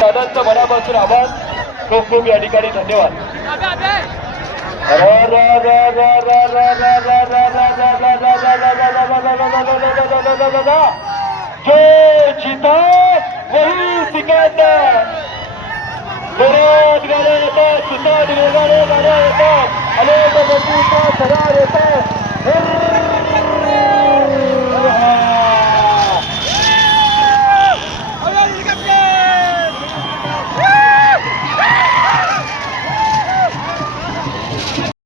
दादांचं मनापासून आभार. खूप खूप या ठिकाणी धन्यवाद. जो जीता वही सिकंदर. जोरात गाड्या येतात, सुसाट वेगाने गाड्या येतात, अनेक गतीचा थरार येतो.